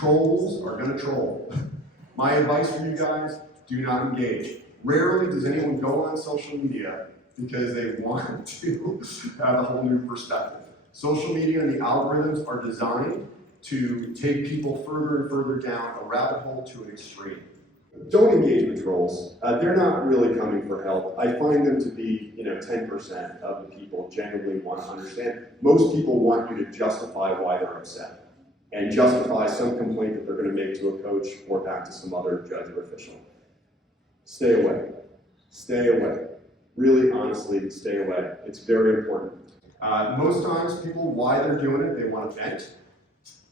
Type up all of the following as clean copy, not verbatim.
Trolls are going to troll. My advice for you guys, do not engage. Rarely does anyone go on social media because they want to have a whole new perspective. Social media and the algorithms are designed to take people further and further down a rabbit hole to an extreme. Don't engage with trolls. They're not really coming for help. I find them to be, 10% of the people genuinely want to understand. Most people want you to justify why they're upset and justify some complaint that they're going to make to a coach or back to some other judge or official. Stay away. Stay away. Really, honestly, stay away. It's very important. Most times, people, why they're doing it, they want to vent.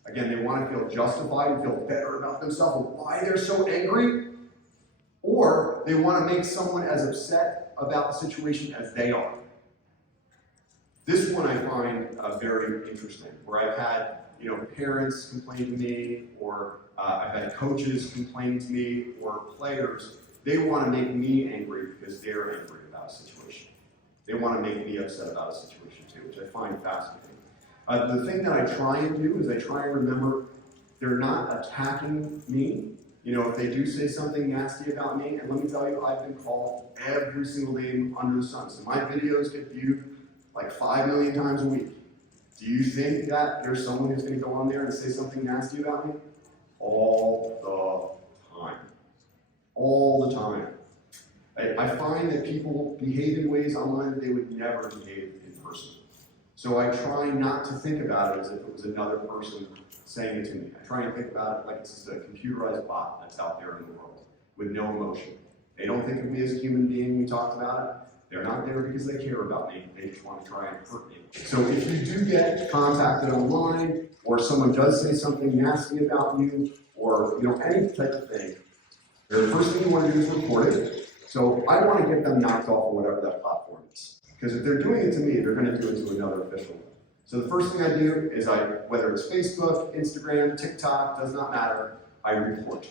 Again, they want to feel justified and feel better about themselves and why they're so angry. Or they want to make someone as upset about the situation as they are. This one I find very interesting, where I've had parents complain to me, or I've had coaches complain to me, or players. They want to make me angry because they're angry about a situation. They want to make me upset about a situation too, which I find fascinating. The thing that I try and do is I try and remember they're not attacking me. If they do say something nasty about me, and let me tell you, I've been called every single day under the sun. So my videos get viewed like 5 million times a week. Do you think that there's someone who's going to go on there and say something nasty about me? All the time. All the time. I find that people behave in ways online that they would never behave in person. So I try not to think about it as if it was another person saying it to me. I try and think about it like it's just a computerized bot that's out there in the world with no emotion. They don't think of me as a human being. We talked about it. They're not there because they care about me. They just want to try and hurt me. So if you do get contacted online, or someone does say something nasty about you, or any type of thing, the first thing you want to do is report it. So I want to get them knocked off of whatever that platform is. Because if they're doing it to me, they're going to do it to another official. So the first thing I do is whether it's Facebook, Instagram, TikTok, does not matter, I report.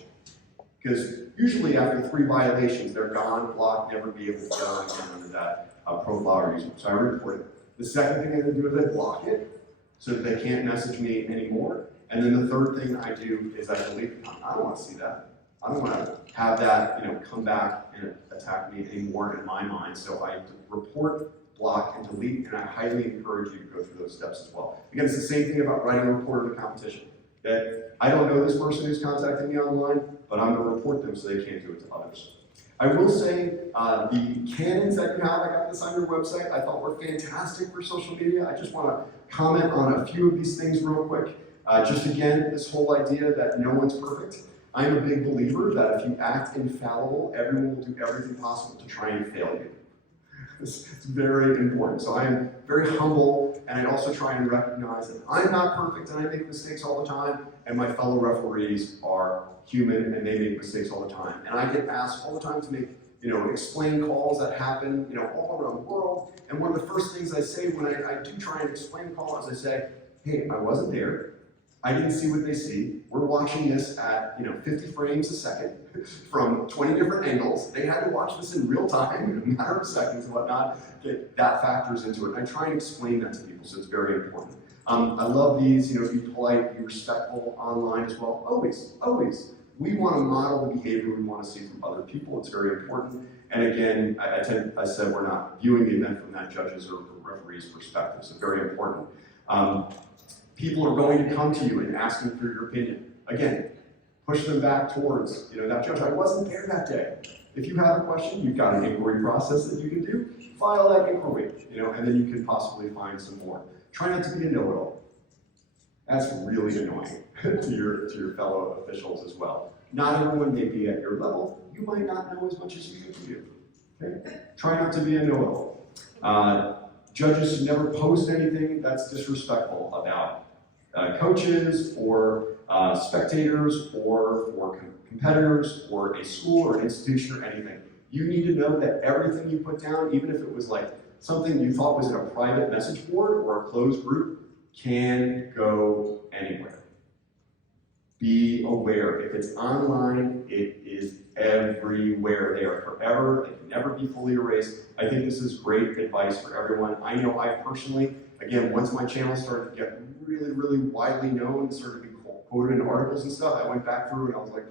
Because usually after 3 violations, they're gone, blocked, never be able to get on again under that profile or user. So I report it. The second thing I do is I block it so that they can't message me anymore. And then the third thing I do is I delete it. I don't want to see that. I don't want to have that come back and attack me anymore in my mind. So I report, block, and delete, and I highly encourage you to go through those steps as well. Again, it's the same thing about writing a report of a competition. That I don't know this person who's contacting me online, but I'm going to report them so they can't do it to others. I will say the canons that you have, I got this on your website, I thought were fantastic for social media. I just want to comment on a few of these things real quick. Just again, this whole idea that no one's perfect. I'm a big believer that if you act infallible, everyone will do everything possible to try and fail you. It's very important. So I am very humble, and I also try and recognize that I'm not perfect and I make mistakes all the time, and my fellow referees are human and they make mistakes all the time. And I get asked all the time to make, explain calls that happen, all around the world. And one of the first things I say when I do try and explain calls, I say, hey, I wasn't there. I didn't see what they see. We're watching this at 50 frames a second from 20 different angles. They had to watch this in real time, in a matter of seconds and whatnot. That factors into it. I try and explain that to people, so it's very important. I love these, be polite, be respectful online as well. Always, always. We want to model the behavior we want to see from other people. It's very important. And again, I said we're not viewing the event from that judge's or referee's perspective, so very important. People are going to come to you and asking for your opinion. Again, push them back towards, that judge. I wasn't there that day. If you have a question, you've got an inquiry process that you can do. File that inquiry, and then you can possibly find some more. Try not to be a know-it-all. That's really annoying to your fellow officials as well. Not everyone may be at your level. You might not know as much as you think you do. Okay? Try not to be a know-it-all. Judges should never post anything that's disrespectful about coaches or spectators or for competitors or a school or an institution or anything. You need to know that everything you put down, even if it was like something you thought was in a private message board or a closed group, can go anywhere. Be aware. If it's online, it is everywhere. They are forever. They can never be fully erased. I think this is great advice for everyone. I know I personally, again, once my channel started to get really, really widely known, started to be quoted in articles and stuff, I went back through and I was like,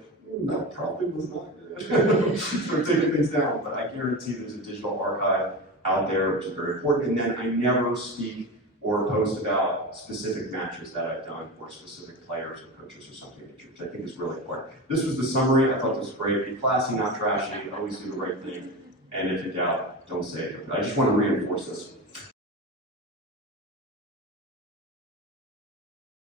that probably was not good. So I'm taking things down, but I guarantee there's a digital archive out there, which is very important. And then I never speak or post about specific matches that I've done or specific players or coaches or something, which I think is really important. This was the summary. I thought this was great. Be classy, not trashy. Always do the right thing. And if in doubt, don't say it. I just want to reinforce this.